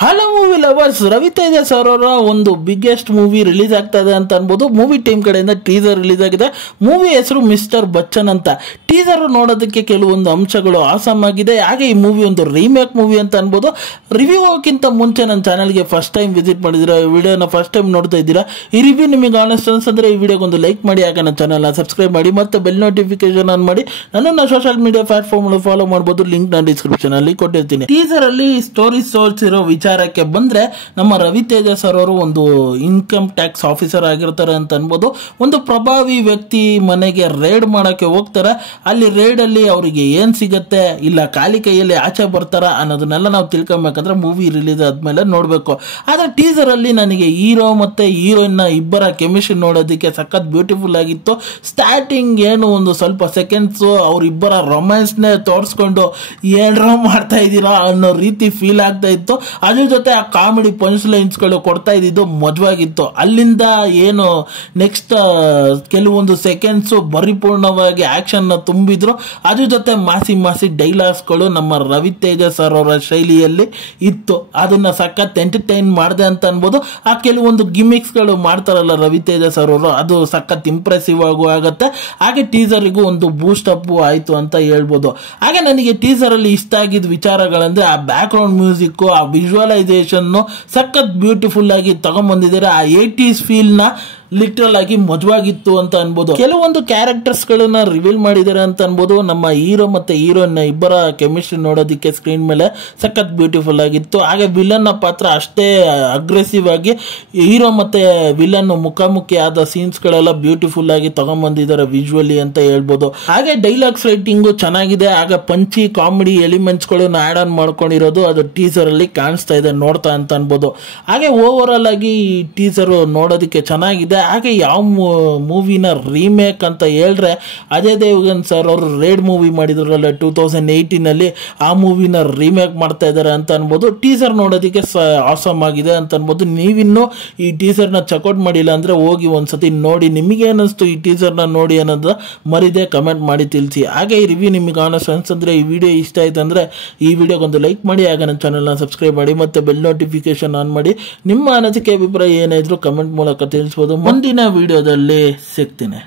Hello movie lovers, Raviteja sir ಅವರ ಒಂದು biggest movie release ಆಗ್ತಾ ಇದೆ ಅಂತ ಅನ್ಬೋದು. ಮೂವಿ ಟೀಮ್ ಕಡೆಯಿಂದ ಟೀಸರ್ ರಿಲೀಸ್ ಆಗಿದೆ. ಮೂವಿ ಹೆಸರು ಮಿಸ್ಟರ್ ಬಚ್ಚನ್ ಅಂತ. ಟೀಸರ್ ನೋಡೋದಕ್ಕೆ ಕೆಲವೊಂದು ಅಂಶಗಳು ಆಸಮ್ ಆಗಿದೆ. ಹಾಗೆ ಈ ಮೂವಿ ಒಂದು ರೀಮೇಕ್ ಮೂವಿ ಅಂತ ಅನ್ಬೋದು. ರಿವ್ಯೂ ಹೋಗೋಕ್ಕಿಂತ ಮುಂಚೆ ನನ್ನ ಚಾನಲ್ಗೆ ಫಸ್ಟ್ ಟೈಮ್ ವಿಸಿಟ್ ಮಾಡಿದ್ದೀರಾ, ಈ ವಿಡಿಯೋನ ಫಸ್ಟ್ ಟೈಮ್ ನೋಡ್ತಾ ಇದ್ದೀರಾ, ಈ ರಿವ್ಯೂ ನಿಮಗೆ ಆನೆಸ್ಟ್ ಅನ್ಸಂದ್ರೆ ಈ ವಿಡಿಯೋಗೆ ಒಂದು ಲೈಕ್ ಮಾಡಿ, ಹಾಗೆ ನನ್ನ ಚಾನಲ್ನ ಸಬ್ಸ್ಕ್ರೈಬ್ ಮಾಡಿ, ಮತ್ತೆ ಬೆಲ್ ನೋಟಿಫಿಕೇಶನ್ ಆನ್ ಮಾಡಿ. ನನ್ನನ್ನು ಸೋಷಿಯಲ್ ಮೀಡಿಯಾ ಪ್ಲಾಟ್ಫಾರ್ಮ್ ಫಾಲೋ ಮಾಡಬಹುದು. ಲಿಂಕ್ ನಾನು ಡಿಸ್ಕ್ರಿಪ್ಷನ್ ಅಲ್ಲಿ ಕೊಟ್ಟಿರ್ತೀನಿ. ಟೀಸರ್ ಅಲ್ಲಿ ಸ್ಟೋರಿ ಸೋರ್ಸ್ ಇರೋ ವಿಚಾರಕ್ಕೆ ಬಂದ್ರೆ, ನಮ್ಮ ರವಿತೇಜ ಸರ್ ಅವರು ಒಂದು ಇನ್ಕಮ್ ಟ್ಯಾಕ್ಸ್ ಆಫೀಸರ್ ಆಗಿರ್ತಾರೆ ಅಂತ ಅನ್ಬೋದು. ಒಂದು ಪ್ರಭಾವಿ ವ್ಯಕ್ತಿ ಮನೆಗೆ ರೇಡ್ ಮಾಡಕ್ಕೆ ಹೋಗ್ತಾರೆ. ಅಲ್ಲಿ ರೇಡ್ ಅಲ್ಲಿ ಅವರಿಗೆ ಏನ್ ಸಿಗತ್ತೆ, ಇಲ್ಲ ಖಾಲಿ ಕೈಯಲ್ಲಿ ಆಚೆ ಬರ್ತಾರ ಅನ್ನೋದನ್ನೆಲ್ಲ ನಾವು ತಿಳ್ಕೊಬೇಕಂದ್ರೆ ಮೂವಿ ರಿಲೀಸ್ ಆದ್ಮೇಲೆ ನೋಡ್ಬೇಕು. ಆದ್ರೆ ಟೀಸರ್ ಅಲ್ಲಿ ನನಗೆ ಹೀರೋ ಮತ್ತೆ ಹೀರೋಯಿನ್ ಇಬ್ಬರ ಕೆಮಿಸ್ಟ್ರಿ ನೋಡೋದಕ್ಕೆ ಸಖತ್ ಬ್ಯೂಟಿಫುಲ್ ಆಗಿತ್ತು. ಸ್ಟಾರ್ಟಿಂಗ್ ಏನು ಒಂದು ಸ್ವಲ್ಪ ಸೆಕೆಂಡ್ಸ್ ಅವರಿಬ್ಬರ ರೊಮ್ಯಾನ್ಸ್ನೇ ತೋರಿಸ್ಕೊಂಡು ಏನೋ ಮಾಡ್ತಾ ಇದ್ದೀರಾ ಅನ್ನೋ ರೀತಿ ಫೀಲ್ ಆಗ್ತಾ ಇತ್ತು. ಅದ್ರ ಜೊತೆ ಆ ಕಾಮಿಡಿ ಪಂಚ್ ಲೈನ್ಸ್ಗಳು ಕೊಡ್ತಾ ಇದ್ದಿದ್ದು ಮಜವಾಗಿತ್ತು. ಅಲ್ಲಿಂದ ಏನು ನೆಕ್ಸ್ಟ್ ಕೆಲವೊಂದು ಸೆಕೆಂಡ್ಸ್ ಪರಿಪೂರ್ಣವಾಗಿ ಆಕ್ಷನ್ ತುಂಬಿದ್ರು. ಅದ್ರ ಜೊತೆ ಮಾಸಿ ಡೈಲಾಗ್ಸ್ಗಳು ನಮ್ಮ ರವಿತೇಜ ಸರ್ ಅವರ ಶೈಲಿಯಲ್ಲಿ ಇತ್ತು. ಅದನ್ನ ಸಖತ್ ಎಂಟರ್ಟೈನ್ ಮಾಡಿದೆ ಅಂತ ಅನ್ಬೋದು. ಆ ಕೆಲವೊಂದು ಗಿಮಿಕ್ಸ್ಗಳು ಮಾಡ್ತಾರಲ್ಲ ರವಿತೇಜ ಸರ್ ಅವರು, ಅದು ಸಖತ್ ಇಂಪ್ರೆಸಿವ್ ಆಗು ಆಗತ್ತೆ. ಹಾಗೆ ಟೀಸರ್ಗೂ ಒಂದು ಬೂಸ್ಟ್ ಅಪ್ ಆಯ್ತು ಅಂತ ಹೇಳ್ಬೋದು. ಹಾಗೆ ನನಗೆ ಟೀಸರ್ ಅಲ್ಲಿ ಇಷ್ಟ ಆಗಿದ್ದ ವಿಚಾರಗಳಂದ್ರೆ ಆ ಬ್ಯಾಕ್ ಗ್ರೌಂಡ್ ಮ್ಯೂಸಿಕ್, ಆ ವಿಜುವಲೈಸೇಷನ್ ಸಖತ್ ಬ್ಯೂಟಿಫುಲ್ ಆಗಿ ತಗೊಂಡ್ಬಂದಿದ್ದಾರೆ. ಆ 80s ಫೀಲ್ ನ ಲಿಟ್ರಲ್ ಆಗಿ ಮಜವಾಗಿತ್ತು ಅಂತ ಅನ್ಬೋದು. ಕೆಲವೊಂದು ಕ್ಯಾರೆಕ್ಟರ್ಸ್ ಗಳನ್ನ ರಿವೀಲ್ ಮಾಡಿದ್ದಾರೆ ಅಂತ ಅನ್ಬೋದು. ನಮ್ಮ ಹೀರೋ ಮತ್ತೆ ಹೀರೋಯಿನ್ ಇಬ್ಬರ ಕೆಮಿಸ್ಟ್ರಿ ನೋಡೋದಕ್ಕೆ ಸ್ಕ್ರೀನ್ ಮೇಲೆ ಸಖತ್ ಬ್ಯೂಟಿಫುಲ್ ಆಗಿತ್ತು. ಹಾಗೆ ವಿಲನ್ ಪಾತ್ರ ಅಷ್ಟೇ ಅಗ್ರೆಸಿವ್ ಆಗಿ ಹೀರೋ ಮತ್ತೆ ವಿಲನ್ ಮುಖಾಮುಖಿ ಆದ ಸೀನ್ಸ್ ಗಳೆಲ್ಲ ಬ್ಯೂಟಿಫುಲ್ ಆಗಿ ತಗೊಂಡ್ಬಂದಿದ್ದಾರೆ ವಿಜುವಲಿ ಅಂತ ಹೇಳ್ಬೋದು. ಹಾಗೆ ಡೈಲಾಗ್ಸ್ ರೈಟಿಂಗು ಚೆನ್ನಾಗಿದೆ. ಹಾಗೆ ಪಂಚಿ ಕಾಮಿಡಿ ಎಲಿಮೆಂಟ್ಸ್ ಗಳನ್ನ ಆಡ್ ಆನ್ ಮಾಡ್ಕೊಂಡಿರೋದು ಅದು ಟೀಸರ್ ಅಲ್ಲಿ ಕಾಣಿಸ್ತಾ ಇದೆ ನೋಡ್ತಾ ಅಂತ ಅನ್ಬೋದು. ಹಾಗೆ ಓವರ್ ಆಲ್ ಆಗಿ ಈ ಟೀಸರ್ ನೋಡೋದಕ್ಕೆ ಚೆನ್ನಾಗಿದೆ. ಹಾಗೆ ಯಾವ ಮೂವಿನ ರೀಮೇಕ್ ಅಂತ ಹೇಳಿದ್ರೆ, ಅಜಯ್ ದೇವಗನ್ ಸರ್ ಅವರು ರೇಡ್ ಮೂವಿ ಮಾಡಿದ್ರಲ್ಲ 2018 ಅಲ್ಲಿ, ಆ ಮೂವಿನ ರೀಮೇಕ್ ಮಾಡ್ತಾ ಇದ್ದಾರೆ ಅಂತ ಅನ್ಬೋದು. ಟೀಸರ್ ನೋಡೋದಕ್ಕೆ ಆಸಮ್ ಆಗಿದೆ ಅಂತ ಅನ್ಬೋದು. ನೀವಿನ್ನೂ ಈ ಟೀಸರ್ ನ ಚೆಕ್ಔಟ್ ಮಾಡಿಲ್ಲ ಅಂದ್ರೆ ಹೋಗಿ ಒಂದ್ಸತಿ ನೋಡಿ. ನಿಮಗೆ ಅನಿಸ್ತು ಈ ಟೀಸರ್ ನ ನೋಡಿ ಅನ್ನೋದು ಮರಿದೆ ಕಮೆಂಟ್ ಮಾಡಿ ತಿಳಿಸಿ. ಹಾಗೆ ಈ ರಿವ್ಯೂ ನಿಮಗೆ ಆನೆಸ್ಟ್ ಅನ್ಸಂದ್ರೆ, ಈ ವಿಡಿಯೋ ಇಷ್ಟ ಆಯ್ತು ಅಂದ್ರೆ ಈ ವಿಡಿಯೋಗೆ ಒಂದು ಲೈಕ್ ಮಾಡಿ, ಹಾಗೆ ನನ್ನ ಚಾನಲ್ನ ಸಬ್ಸ್ಕ್ರೈಬ್ ಮಾಡಿ, ಮತ್ತೆ ಬೆಲ್ ನೋಟಿಫಿಕೇಶನ್ ಆನ್ ಮಾಡಿ. ನಿಮ್ಮ ಅನಿಸಿಕೆ ಅಭಿಪ್ರಾಯ ಏನಾದ್ರು ಕಮೆಂಟ್ ಮೂಲಕ ತಿಳಿಸಬಹುದು. ಮುಂದಿನ ವಿಡಿಯೋದಲ್ಲಿ ಸಿಗ್ತೀನಿ.